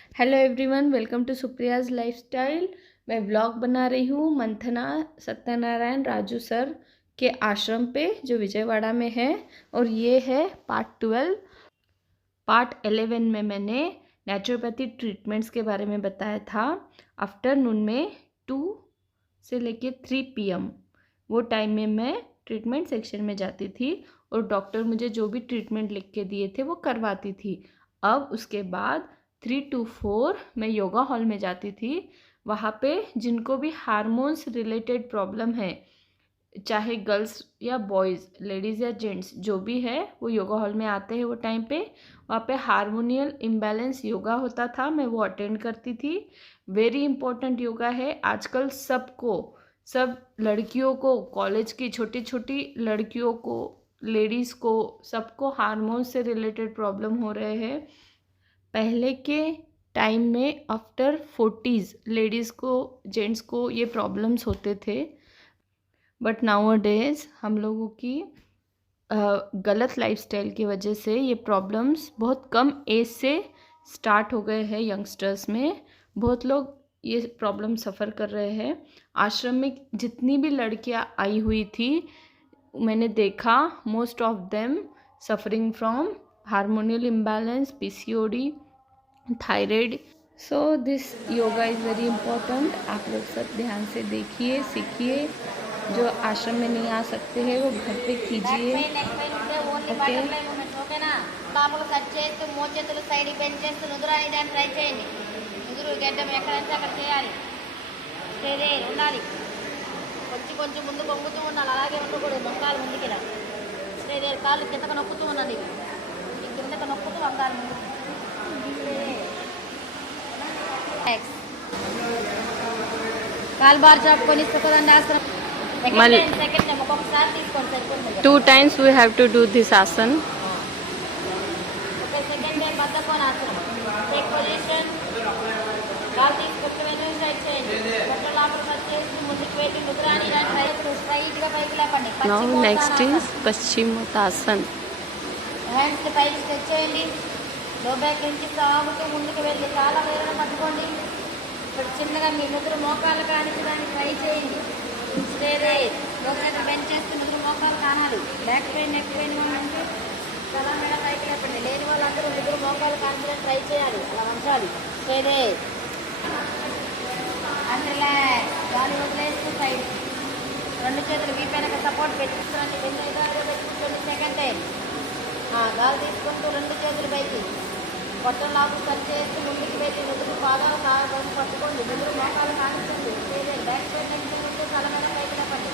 Hello everyone, welcome to Supriya's lifestyle. मैं vlog बना रही हूँ मंथना सत्यनारायण राजू सर के आश्रम पे जो विजयवाड़ा में है। और ये है पार्ट 12। पार्ट 11 में मैंने नेचुरोपैथी ट्रीटमेंट्स के बारे में बताया था। आफ्टरनून में 2 से लेके 3 PM वो टाइम में मैं ट्रीटमेंट सेक्शन में जाती थी और डॉक्टर मुझे जो भी ट्रीटमेंट लिख के दिए थे वो करवाती थी। अब उसके बाद 3 to 4 मैं योगा हॉल में जाती थी। वहाँ पे जिनको भी हार्मोन्स रिलेटेड प्रॉब्लम है, चाहे गर्ल्स या बॉयज़, लेडीज़ या जेंट्स, जो भी है वो योगा हॉल में आते हैं। वो टाइम पे वहाँ पे हार्मोनियल इम्बैलेंस योगा होता था, मैं वो अटेंड करती थी। वेरी इंपॉर्टेंट योगा है आजकल सबको, सब लड़कियों को, कॉलेज की छोटी छोटी लड़कियों को, लेडीज़ को, सबको हार्मोन्स से रिलेटेड प्रॉब्लम हो रहे हैं। पहले के टाइम में आफ्टर 40s लेडीज़ को, जेंट्स को ये प्रॉब्लम्स होते थे। बट नाउ डेज हम लोगों की गलत लाइफस्टाइल की वजह से ये प्रॉब्लम्स बहुत कम एज से स्टार्ट हो गए हैं। यंगस्टर्स में बहुत लोग ये प्रॉब्लम सफ़र कर रहे हैं। आश्रम में जितनी भी लड़कियां आई हुई थी, मैंने देखा most of them suffering from hormonal imbalance, PCOD, thyroid. So this yoga is very important. आप लोग सब ध्यान से देखिए, सीखिए। जो आश्रम में नहीं आ सकते हैं वो घर पे कीजिए। ఓకే, ఓకేనా. మామూలు కట్ చేస్తూ మోచేతులు సైడ్ బెండ్ చేస్తూ నుదురు అనేదాన్ని ట్రై చేయండి. నుదురు గడ్డం ఎక్కడంటే అక్కడ చేయాలి. స్టేదే ఉండాలి. కొంచెం కొంచెం ముందు వంగుతూ ఉండాలి, అలాగే ఉండకూడదు. మొంగాలు ముందుకి స్టేదే. కాళ్ళు కిందకు నొక్కుతూ ఉండండి. ఈ కిందకు నొక్కుతూ వంగాలి ముందుకు. కాలు బార్ చాపుకొని సుఖదండ ఆసనం. సెకండ్ టైం ఒక్కొక్కసారి తీసుకోండి, సరిపోతుంది. 2 times we have to do this asana. Okay, second time బద్ధకోణాసనం. Take position. కాలు తీసుకొచ్చి వెనక్కి స్ట్రైట్ చేయండి. పొట్ట లోపల కట్ చేసి ముందుకు వెళ్ళి ముద్రాని స్ట్రైట్గా పైకి లేపండి. Now next is Paschimottanasana. Hands పైకి స్ట్రెచ్ చేయండి. లో బ్యాక్ నుంచి సాగుతూ ముందుకు వెళ్ళి కాళ్ళ వేరడం పట్టుకోండి. ఇప్పుడు చిన్నగా మీ ముద్ర మోకాలు కానించడానికి ట్రై చేయండి. స్టేదే. లోపల బెంచ్ చేస్తే ముద్ర మోకాలు కానాలి. బ్యాక్ పెయిన్, నెక్ పెయిన్ అంటే తల మెడ పైకి లేపండి. లేని వాళ్ళందరూ ముద్ర మోకాలు కానించడానికి ట్రై చేయాలి. అలా వంచాలి. స్టేదే. And relax. గాలి వదిలేస్తూ సైడ్. రెండు చేతులు వీపు వెనక సపోర్ట్ పెట్టుకోండి. రెండు ఎదురుగా పెట్టుకోండి. సెకండ్ టైం గాలి తీసుకుంటూ రెండు చేతులు పైకి, పొట్ట లోపల కట్ చేస్తూ ముందుకు వెళ్ళి నుదురు పాదాలు కాగొని పట్టుకోండి. నుదురు మోకాలు కానిస్తుంది. స్టేదే. బ్యాక్ సైడ్ నుంచి ముందు తల మీద పైకి లేపండి.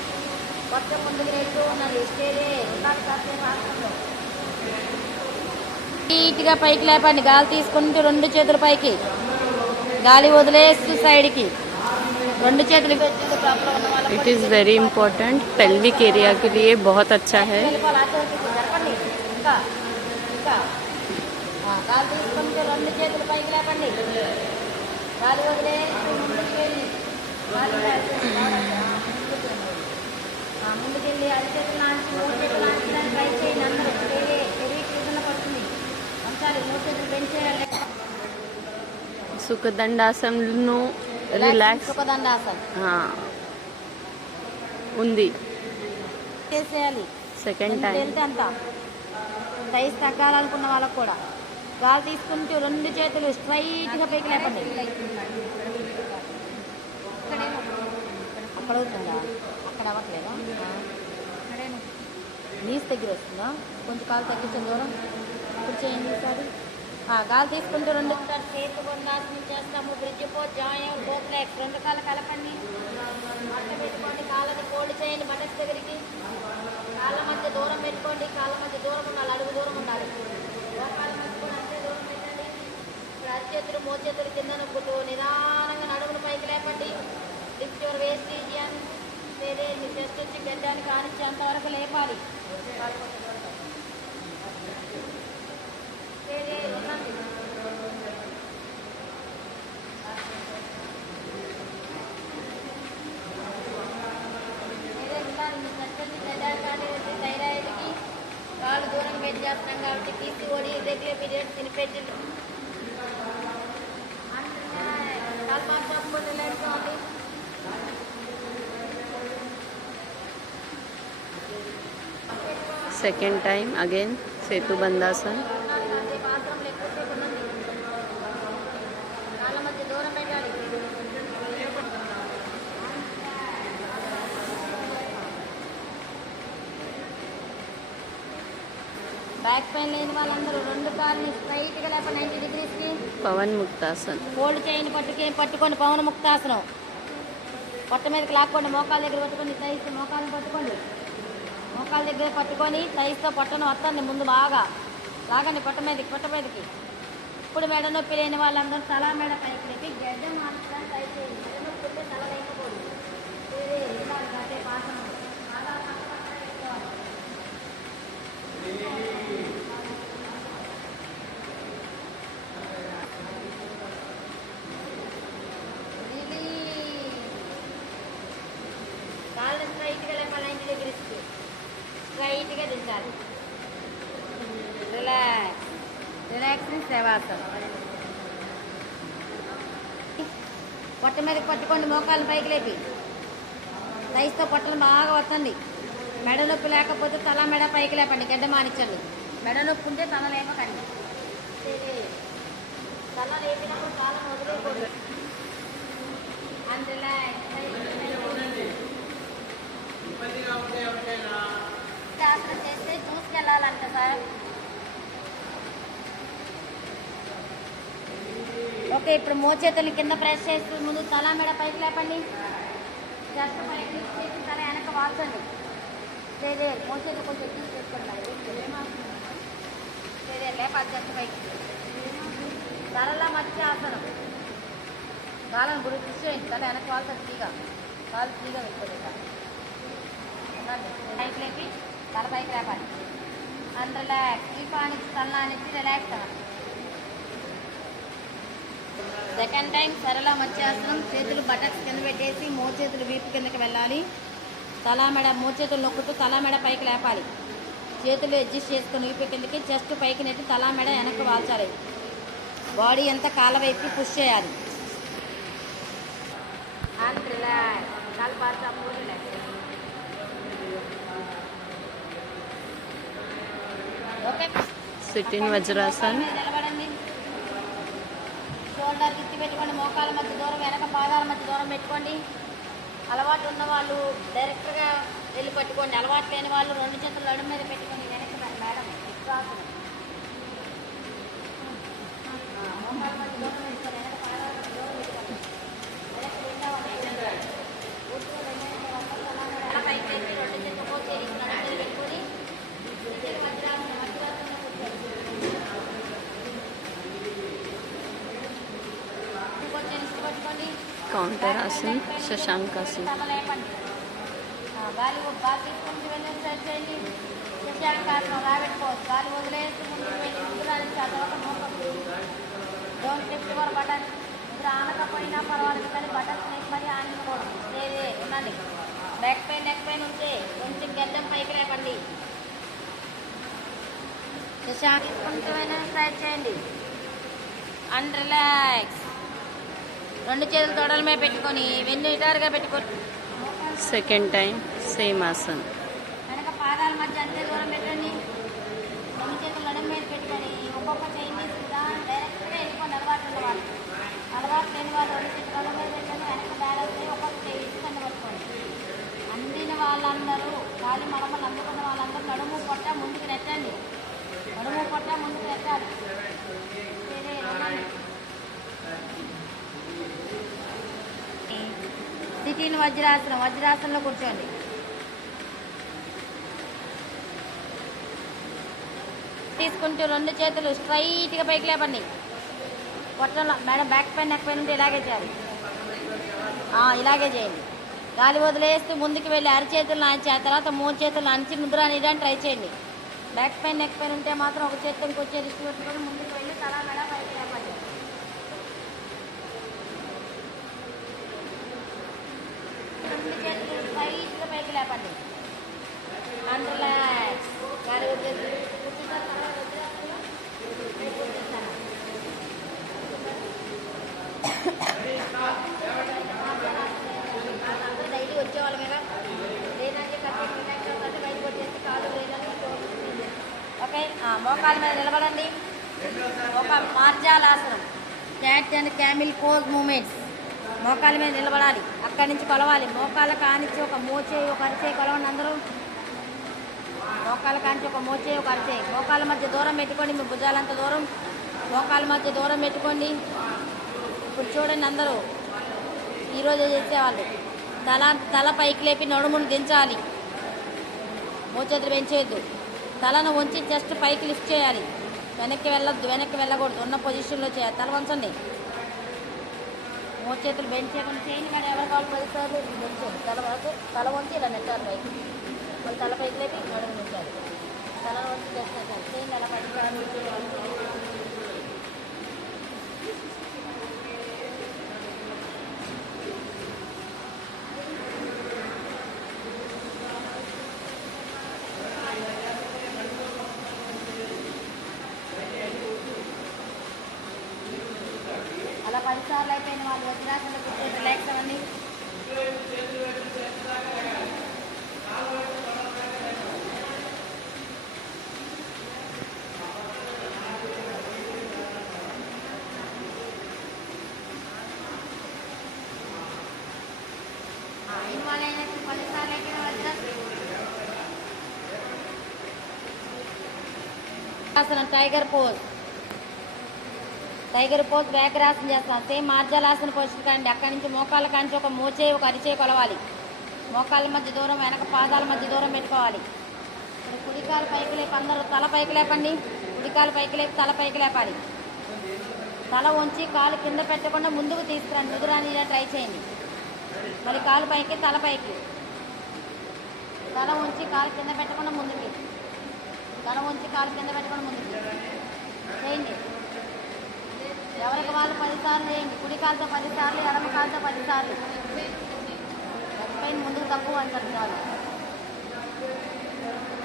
పొట్ట ముందుకు రేస్తూ ఉన్నది. స్టేదే. ఉండాలి కాసేపు ఆసనంలో. నీట్గా పైకి లేపండి. గాలి తీసుకుంటూ రెండు చేతుల పైకి, గాలి వదిలేస్తూ సైడ్కి. రెండు చేతులు ప్రాబ్లం ఉన్న వాళ్ళకి it is very important, pelvic area के लिए बहुत अच्छा है। జరపండి. ఇంకా ఇంకా గాలి తీసుకుంటూ రెండు చేతులు పైకి లేపండి. గాలి వదిలేస్తూ ముందుకు వెళ్ళి ముందుకెళ్ళి అరిచేతులు లాంటి మూడు చేతులు లాంటి ట్రై చేయండి. అందరూ ఎరిగి కింద పడుతుంది. వంచాలి. మూడు చేతులు బెంచ్ చేయాలి. సుఖదండాసనం రిలాక్స్ సుఖదండాసన్ ఉంది. చేసేయాలి. సెకండ్ టైం వెళ్తే అంత సైజ్ తగ్గాలనుకున్న వాళ్ళకు కూడా గాలి తీసుకుంటూ రెండు చేతులు స్ట్రైట్గా పైకి లేపండి. అక్కడ అవుతుందా? అక్కడ అవ్వట్లేదా? నీస్ దగ్గర వస్తుందా? కొంచెం కాలు తగ్గించండి. దూరం ఇప్పుడు చేయండి ఈసారి. గాలి తీసుకుంటూ రెండు చేతులు వంగాసనం చేస్తాము. బ్రిడ్జ్ పో జాయింట్ బోత్ లెగ్స్. రెండు కాళ్ళు కలపండి. మట్ట పెట్టుకోండి. కాళ్ళని ఫోల్డ్ చేయండి బటన్స్ దగ్గరికి. కాళ్ళ మధ్య దూరం పెట్టుకోండి. కాళ్ళ మధ్య దూరం ఉండాలి, అడుగు దూరం ఉండాలి. కాళ్ళ మధ్య కూడా అంతే దూరం పెట్టండి. ఇప్పుడు అరిచేతులు మోచేతులు కింద నొక్కుతూ నిదానంగా నడుమును పైకి లేపండి. Lift your waste region. లేదే మీ చెస్ట్ వచ్చి గడ్డానికి ఆనించేంత వరకు లేపాలి. థైరాయిడ్కి కాళ్ళు దూరం పెట్టి చేస్తున్నాం కాబట్టి PCOD, ఇర్రెగ్యులర్ పీరియడ్స్, ఇన్ఫెర్టిలిటీ काल पास आपको रिलैक्स होगी सेकेंड टाइम अगेन सेतु बंदासन. పాత్రం లేకపోతే ఉన్నది కాళ్ళ మధ్య దూరం పెట్టాలి బ్యాక్ పెయిన్ లేని వాళ్ళందరూ రెండు కాళ్ళని స్ట్రైట్గా లేక 90 డిగ్రీస్కి పవన్ ముక్తాసన్. ఫోల్డ్ చేయని పట్టుకొని పవన ముక్తాసనం పొట్ట మీదకి లాక్కోండి మోకాల దగ్గర పట్టుకొని థైస్ మోకాలను పట్టుకోండి మోకాల దగ్గర పట్టుకొని థైస్తో పొట్టను వత్తండి ముందు బాగా లాగండి పొట్ట మీదకి ఇప్పుడు మెడ నొప్పి లేని వాళ్ళందరూ తల మెడ పైకి లేపి గడ్డ మార్చడానికి ట్రై చేయండి మెడ నొప్పి ఉంటే తల లేకపోదు ఇలా కట్టే పాసనం చాలా కాళ్ళు స్ట్రైట్గా లేపాలి 90 డిగ్రీస్కి స్ట్రైట్గా దించాలి రిలాక్సింగ్ శవాసనం పొట్ట మీదకి పట్టుకోండి మోకాళ్ళని పైకి లేపి రైస్తో పొట్టను బాగా వత్తండి మెడ నొప్పి లేకపోతే తల మెడ పైకి లేపండి గడ్డ మానిచ్చండి మెడ నొప్పి ఉంటే తల లేపకండి తల లేపినప్పుడు చాలా వదిలేకూడదు అండ్ ఆసనం చేస్తే చూసుకెళ్ళాలంట సార్ ఓకే ఇప్పుడు మోచేతులు కింద ప్రెస్ చేస్తూ ముందు తల మెడ పైకి లేపండి జస్ట్ పైకి చేసి తల వెనక వాల్చండి లేదే మోచేతులు కొంచెం తీసుకోండి లేదే లేపాలి జస్ట్ పైకి సరళ మధ్య ఆసనం కాలం గురి తీసేయండి తల వెనక వాల్చండి ఫ్రీగా కాలు ఫ్రీగా పెట్టుకోండి పైకి లేపి తల పైకి లేపాలి అండ్ రిలాక్స్ ఈ పానికి తల అనేసి రిలాక్స్ అవ్వండి సెకండ్ టైం సరళ మత్స్యాసనం చేతులు బటక్స్ కింద పెట్టేసి మోచేతులు వీపు కిందకి వెళ్ళాలి తల మెడ మోచేతులు నొక్కుతూ తల మెడ పైకి లేపాలి చేతులు అడ్జస్ట్ చేసుకుని వీపు కిందకి చెస్ట్ పైకి నెట్టి తల మెడ వెనక్కి వాల్చాలి బాడీ అంతా కాళ్ళ వైపుకి పుష్ చేయాలి and relax okay sit in Vajrasan. నిలబడండి షోల్డర్ గిత్తి పెట్టుకోండి మోకాల మధ్య దూరం వెనక పాదాల మధ్య దూరం పెట్టుకోండి అలవాటు ఉన్న వాళ్ళు డైరెక్ట్గా వెళ్ళి పట్టుకోండి అలవాటు లేని వాళ్ళు రెండు చేతులు నడుము మీద పెట్టుకోండి వెనక మేడం విశ్వాసం మోకాల మధ్య దూరం పెట్టుకోండి వెనక పాదాల మధ్య దూరం పెట్టుకోండి పైకి పెట్టి రెండు చేతులు పోతే నడుము మీద పెట్టుకొని కౌంటర్ ఆసన్ శశాంకాసన్. గాలి తీసుకుంటూ వెళ్ళి సెట్ చేయండి శశాంకాసనం రాబెట్టుకోవచ్చు గాలి వదిలేసి ముందుకు వెళ్ళి ముందు ఆ తర్వాత మోకప్పుడు డోంట్ లిఫ్ట్ యువర్ బటన్ నిద్ర ఆనకపోయినా పర్వాలేదు కానీ బటన్స్ నెక్ మరి ఆనించకూడదు లేదే ఉండండి నెక్ పెయిన్ ఉంటే కొంచెం గడ్డం పైకి లేపండి శశాంక్ తీసుకుంటూ వెళ్ళి ట్రై చేయండి అండ్ రిలాక్స్ రెండు చేతులు తొడల మీద పెట్టుకొని వెన్ను ఇటారుగా పెట్టుకొని సెకండ్ టైం సేమ్ ఆసన్. వెనక పాదాల మధ్య అంతే దూరం పెట్టండి రెండు చేతులు నడుము మీద పెట్టుకొని ఒక్కొక్క చేయి తీసుకుంటా డైరెక్ట్గా వెళ్ళిపోండి అలవాటు లేని వాళ్ళు రెండు చేతులు నడుము మీద పెట్టుకొని వెనక బ్యాలెన్స్ ఒక్కొక్క చేయి తీసుకొని పట్టుకోండి అందిన వాళ్ళందరూ గాలి మడమలు అందుకున్న వాళ్ళందరూ నడుము పొట్ట ముందుకు నెట్టండి నడుము పొట్ట ముందుకు నెట్టాలి సిటీని వజ్రాసనంలో కూర్చోండి తీసుకుంటూ రెండు చేతులు స్ట్రైట్గా పైకి లేపండి పొట్టలో madam back pain neck pain ఉంటే ఇలాగే చేయాలి ఇలాగే చేయండి గాలి వదిలేస్తూ ముందుకు వెళ్ళి అరిచేతులు నాంచి ఆ తర్వాత మూడు చేతులు అంచి ముద్ర అనేదాన్ని ట్రై చేయండి బ్యాక్ పెయిన్ నెక్ పెయిన్ ఉంటే మాత్రం ఒక చేతితో ఇంకో చేతి పెట్టుకొని ముందుకు వెళ్ళి తల మెడ పైకి లేపండి రెండు చేతులు స్ట్రైట్గా పైకి లేపండి అండ్ రిలాక్స్ గాలి వదిలేసి డైలీ వచ్చేవాళ్ళం కదా లేదంటే కరెక్ట్ రిలాక్స్ అవుతుంటే బయటకు వచ్చేసి కాళ్ళు వేయాలని ఓకే. మోకాళ్ళ మీద నిలబడండి. ఒక మార్జాలాసనం, cat and camel pose movements. మోకాళ్ళ మీద నిలబడాలి, అక్కడి నుంచి కొలవాలి. మోకాళ్ళ కానిచ్చి ఒక మోచేయి ఒక అరిచేయి కొలవండి అందరూ. మోకాళ్ళ కానిచ్చి ఒక మోచేయి ఒక అరిచేయి. మోకాళ్ళ మధ్య దూరం పెట్టుకోండి, మీ భుజాలంత దూరం మోకాళ్ళ మధ్య దూరం పెట్టుకోండి. ఇప్పుడు చూడండి అందరూ ఈరోజు చేసేవాళ్ళు తల పైకి లేపి నడుమును దించాలి. మోచేతులు పెంచేయద్దు. తలను వంచి జస్ట్ పైకి లిఫ్ట్ చేయాలి. వెనక్కి వెళ్ళొద్దు, వెనక్కి వెళ్ళకూడదు. ఉన్న పొజిషన్లో చేయాలి. తల వంచండి. మోచేతులు బెండ్ చేయకుండా చేయండి. కానీ ఎవరు కావాలి 10 సార్లు బెండ్ చేయండి. తల వంచి ఇలా నెట్టాలి పైకి. మళ్ళీ తల పైకి లేపి నడుము నెట్టాలి. తల వంచి చేస్తారు చేయండి అలా 10 సార్లు. అలా 10 సార్లు అయిపోయిన వాళ్ళు వజ్రాసనంలో కూర్చొని రిలాక్స్ అవ్వండి. అయిన వాళ్ళైనా 10 సార్లు అయిపోయిన వజ్రాసనం టైగర్ పోజ్. టైగర్ పోజ్ వ్యాకరాసన చేస్తాం. సేమ్ మార్జాలాసన పొజిషన్ కండి. అక్కడి నుంచి మోకాళ్ళ కాంచి ఒక మోచేయి ఒక అరిచేయి కొలవాలి. మోకాళ్ళ మధ్య దూరం, వెనక పాదాల మధ్య దూరం పెట్టుకోవాలి. కుడికాలు పైకి లేపి అందరూ తల పైకి లేపండి. కుడికాలు పైకి లేపి తల పైకి లేపాలి. తల వంచి కాలు కింద పెట్టకుండా ముందుకు తీసుకురండి. నుదురాని ట్రై చేయండి. మళ్ళీ కాలు పైకి తల పైకి. తల వంచి కాలు కింద పెట్టకుండా ముందుకి. తల వంచి కాలు కింద పెట్టకుండా ముందుకి చేయండి. ఎవరికి వాళ్ళు 10 సార్లు చేయండి. కుడి కాలుతో 10 సార్లు, ఎడమ కాలుతో 10 సార్లు. పైన ముందుకు తక్కువ అంటారు చాలు.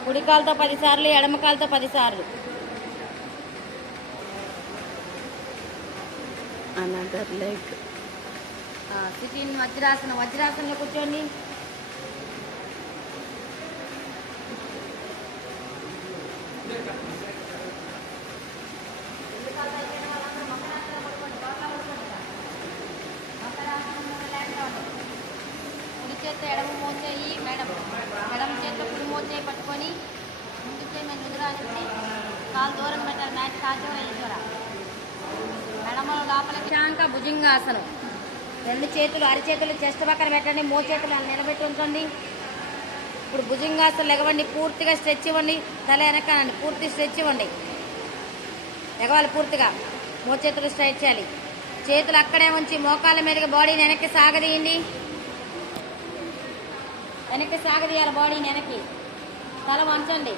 కుడి కాలుతో 10 సార్లు, ఎడమ కాలుతో 10 సార్లు. Another leg. సిటీని వజ్రాసనం. వజ్రాసనంలో కూర్చోండి. కుడి చేతితో ఎడమ మోచేయి ఎడమ చేతితో కుడి మోచేయి పట్టుకొని ముందు చేయి మీద నిద్రానికి కాలు దూరం పెట్టాలి. మ్యాట్ కాచూర ఈశ్వర. ఎడమలో లోపల శాంక భుజంగాసనం. 2 చేతులు అరిచేతులు చెస్ట్ పక్కన పెట్టండి. మోచేతులు నిలబెట్టి ఉంచండి. ఇప్పుడు భుజంగాసనం లెగవండి. పూర్తిగా స్ట్రెచ్ ఇవ్వండి. తల వెనకానండి. పూర్తి స్ట్రెచ్ ఇవ్వండి. ఎగవాలి పూర్తిగా. మోచేతులు స్ట్రైట్ చేయాలి. చేతులు అక్కడే ఉంచి మోకాళ్ళ మీదకి బాడీని వెనక్కి సాగదీయండి. వెనక్కి సాగదీయాలి బాడీని వెనక్కి. తల వంచండి.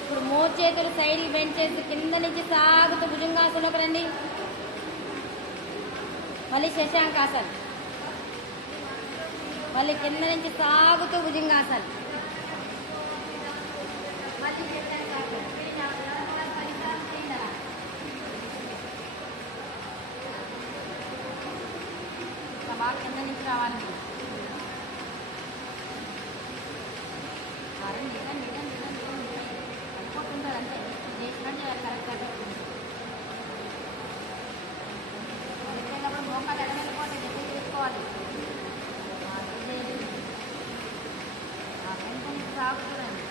ఇప్పుడు మోచేతులు సైడ్కి బెండ్ చేసి కింద నుంచి సాగుతూ భుజంగాసనంలోకి రండి. మళ్ళీ శశాంకాసన్. మళ్ళీ కింద నుంచి సాగుతూ భుజంగాసన్. మళ్ళీ శశాంకాసన్. బాగా కింద నుంచి రావాలి. అనుకుంటుంటారు అంతే. చేసినట్టు కరెక్ట్. వెళ్ళిపోయినప్పుడు మోకాలు ఎడ వెళ్ళిపోతే దగ్గర తీసుకోవాలి. కొంచెం సాగుతుందండి.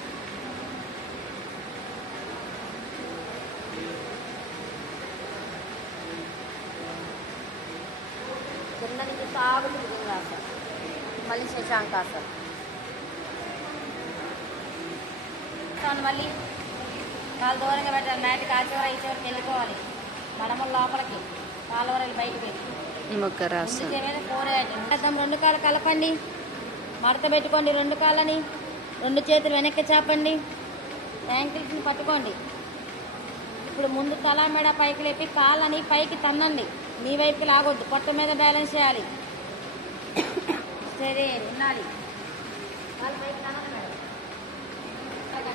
కింద నుంచి సాగుతూ భుజంగాసనం. మళ్ళీ శశాంకాసనం. మళ్ళీ కాలు దూరంగా పెట్టాలి. మ్యాట్ కాచివర ఈ చివరికి వెళ్ళిపోవాలి. మడమల లోపలికి, కాలు వరలు బయటకి. మకరాసనం. 2 కాళ్ళు కలపండి. మడత పెట్టుకోండి 2 కాళ్ళని. 2 చేతులు వెనక్కి చాపండి. యాంకిల్స్ని పట్టుకోండి. ఇప్పుడు ముందు తల మెడ పైకి లేపి కాళ్ళని పైకి తన్నండి. మీ వైపుకి లాగొద్దు. పొట్ట మీద బ్యాలెన్స్ చేయాలి. సరే ఉండాలి. కాలు పైకి తన్నాలి మేడం. కాలు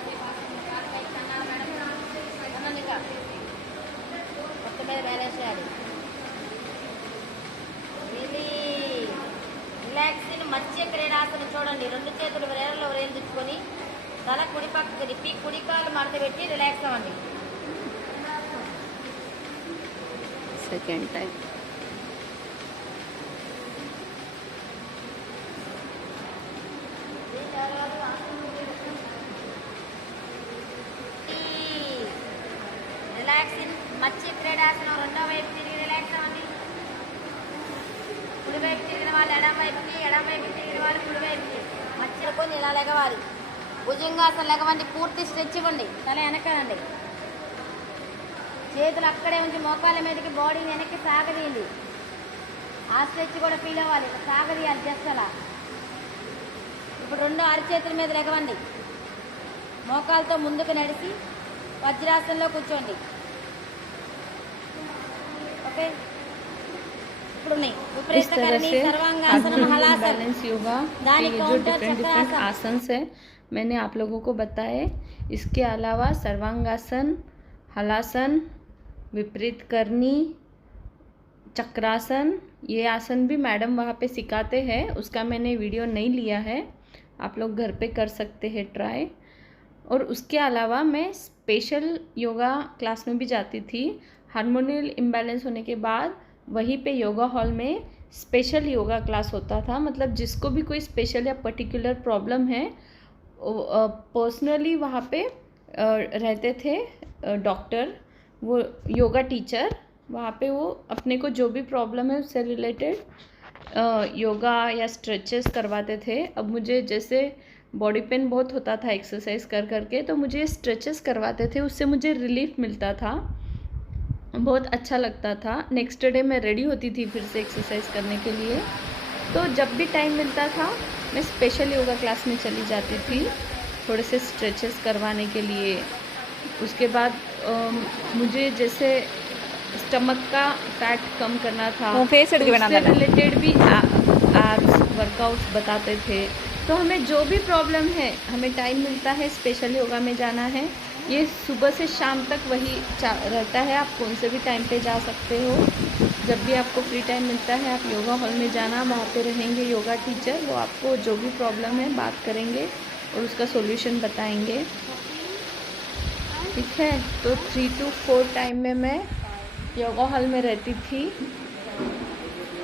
పైకి తన్నాలి మేడం. తన్నండి. పొట్ట మీద బ్యాలెన్స్ చేయాలి. క్రీడాసనం చూడండి. రెండు చేతులు వేళ్ళలో వేలు దించుకొని తల కుడి పక్కకు తిప్పి కుడి కాలు మడత పెట్టి రిలాక్స్ అవ్వండి. Second time. రిలాక్సింగ్ మచ్చి క్రీడాసనం రెండో వైపు తిరిగి రిలాక్స్ అవ్వండి. కుడివైపు తిరిగిన వాళ్ళు ఎడం వైపుకి, ఎడం వైపు తిరిగిన వాళ్ళు కుడివైపుకి. మచ్చిలో కొన్ని ఇలా లెగవాలి. భుజంగాసనం లెగవండి. పూర్తి స్ట్రెచ్ ఇవ్వండి. తల వెనకనండి. చేతులు అక్కడే ఉంచి మోకాళ్ళ మీదకి బాడీ వెనక్కి సాగదీయండి. ఆ స్ట్రెచ్ కూడా ఫీల్ అవ్వాలి. సాగదీయాలి జస్ట్ అలా. ఇప్పుడు రెండు అరచేతుల మీద లెగవండి. మోకాలతో ముందుకు నడిచి వజ్రాసనంలో కూర్చోండి. ओके इस तरह से बैलेंस योगा के जो डिफरेंट आसन है मैंने आप लोगों को बताए। इसके अलावा सर्वांगासन, हलासन, विपरीत करनी, चक्रासन, ये आसन भी मैडम वहाँ पे सिखाते हैं। उसका मैंने वीडियो नहीं लिया है, आप लोग घर पे कर सकते हैं ट्राई। और उसके अलावा मैं स्पेशल योगा क्लास में भी जाती थी। हार्मोनियल इम्बैलेंस होने के बाद वहीं पे योगा हॉल में स्पेशल योगा क्लास होता था। मतलब जिसको भी कोई स्पेशल या पर्टिकुलर प्रॉब्लम है पर्सनली वहाँ पे रहते थे डॉक्टर, वो योगा टीचर, वहाँ पे वो अपने को जो भी प्रॉब्लम है उससे रिलेटेड योगा या स्ट्रेचेस करवाते थे। अब मुझे जैसे बॉडी पेन बहुत होता था एक्सरसाइज कर करके, तो मुझे स्ट्रेचेस करवाते थे, उससे मुझे रिलीफ मिलता था, बहुत अच्छा लगता था। नेक्स्ट डे मैं रेडी होती थी फिर से एक्सरसाइज करने के लिए। तो जब भी टाइम मिलता था मैं स्पेशल योगा क्लास में चली जाती थी थोड़े से स्ट्रेचेस करवाने के लिए। उसके बाद मुझे जैसे स्टमक का फैट कम करना था, तो उससे रिलेटेड भी एब्स वर्कआउट्स बताते थे। तो हमें जो भी प्रॉब्लम है, हमें टाइम मिलता है स्पेशल योगा में जाना है। ये सुबह से शाम तक वही रहता है, आप कौन से भी टाइम पे जा सकते हो। जब भी आपको फ्री टाइम मिलता है आप योगा हॉल में जाना, वहाँ पे रहेंगे योगा टीचर, वो आपको जो भी प्रॉब्लम है बात करेंगे और उसका सॉल्यूशन बताएंगे, ठीक है। तो 3 to 4 टाइम में मैं योगा हॉल में रहती थी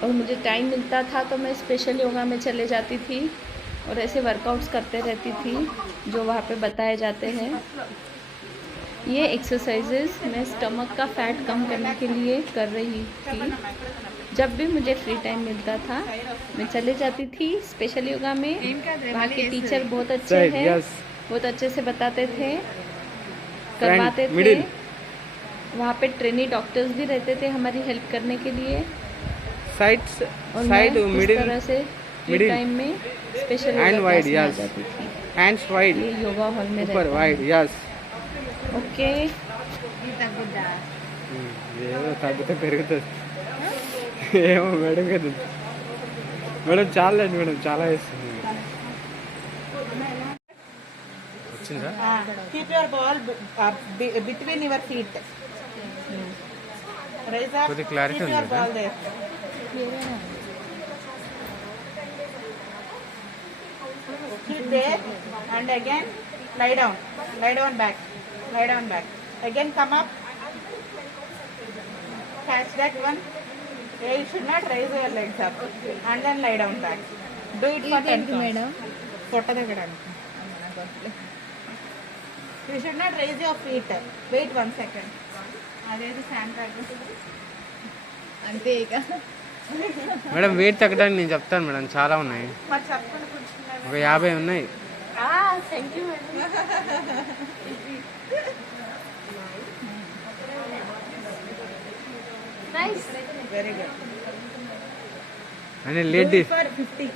और मुझे टाइम मिलता था तो मैं स्पेशल योगा में चले जाती थी और ऐसे वर्कआउट्स करते रहती थी जो वहाँ पे बताए जाते हैं। ये एक्सरसाइजेस मैं स्टमक का फैट कम करने के लिए कर रही थी। जब भी मुझे फ्री टाइम मिलता था मैं चले जाती थी स्पेशल योगा में। वहाँ के टीचर बहुत अच्छे हैं, बहुत अच्छे से बताते थे, करवाते थे। वहाँ पे ट्रेनी डॉक्टर्स भी रहते थे हमारी हेल्प करने के लिए। साइड इस तरह से फ्री टाइम में स्पेशल योगा क्लास में आ जाती थी। हैंड्स वाइड, ये योगा हॉल में ऊपर रहता वाइड, है। यस। ఓకే, ఏమో తగ్గితే పెరుగుతుంది ఏమో మేడం కదా మేడం, చాలా మేడం, చాలా వేస్తుంది వచ్చిందా. Keep your ball between your feet. Raise up. కొద్ది క్లారిటీ Keep your ఉంది ball there. Keep there and again lie down. Lie down back. Lie down back. Again come up. Catch that one. You should not raise your legs up and then lie down back. Do it for 10 times. You should not raise your feet. Wait 1 second. అదేది sand practice అంతే ఇక. Madam wait తగ్గడానికి నేను చెప్తాను madam, చాలా ఉన్నాయి, మరి చెప్పండి కూర్చున్నా. ఒక 50 ఉన్నాయి. Thank you madam. Nice, very good. అని లేట్ ఫర్ 50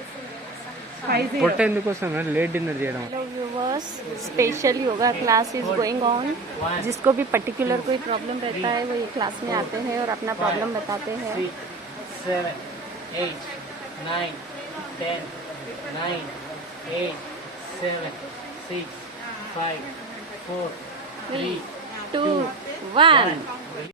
పొట్ట ఎందుకోసం లేట్ డిన్నర్ చేయడం. Hello viewers, special yoga class is going on. जिसको भी पर्टिकुलर कोई प्रॉब्लम रहता है वो ये क्लास में आते हैं और अपना प्रॉब्लम बताते हैं। 6, 7, 8, 9, 10, 9, 8, 7, 6, 5, 4, 3, 2, 1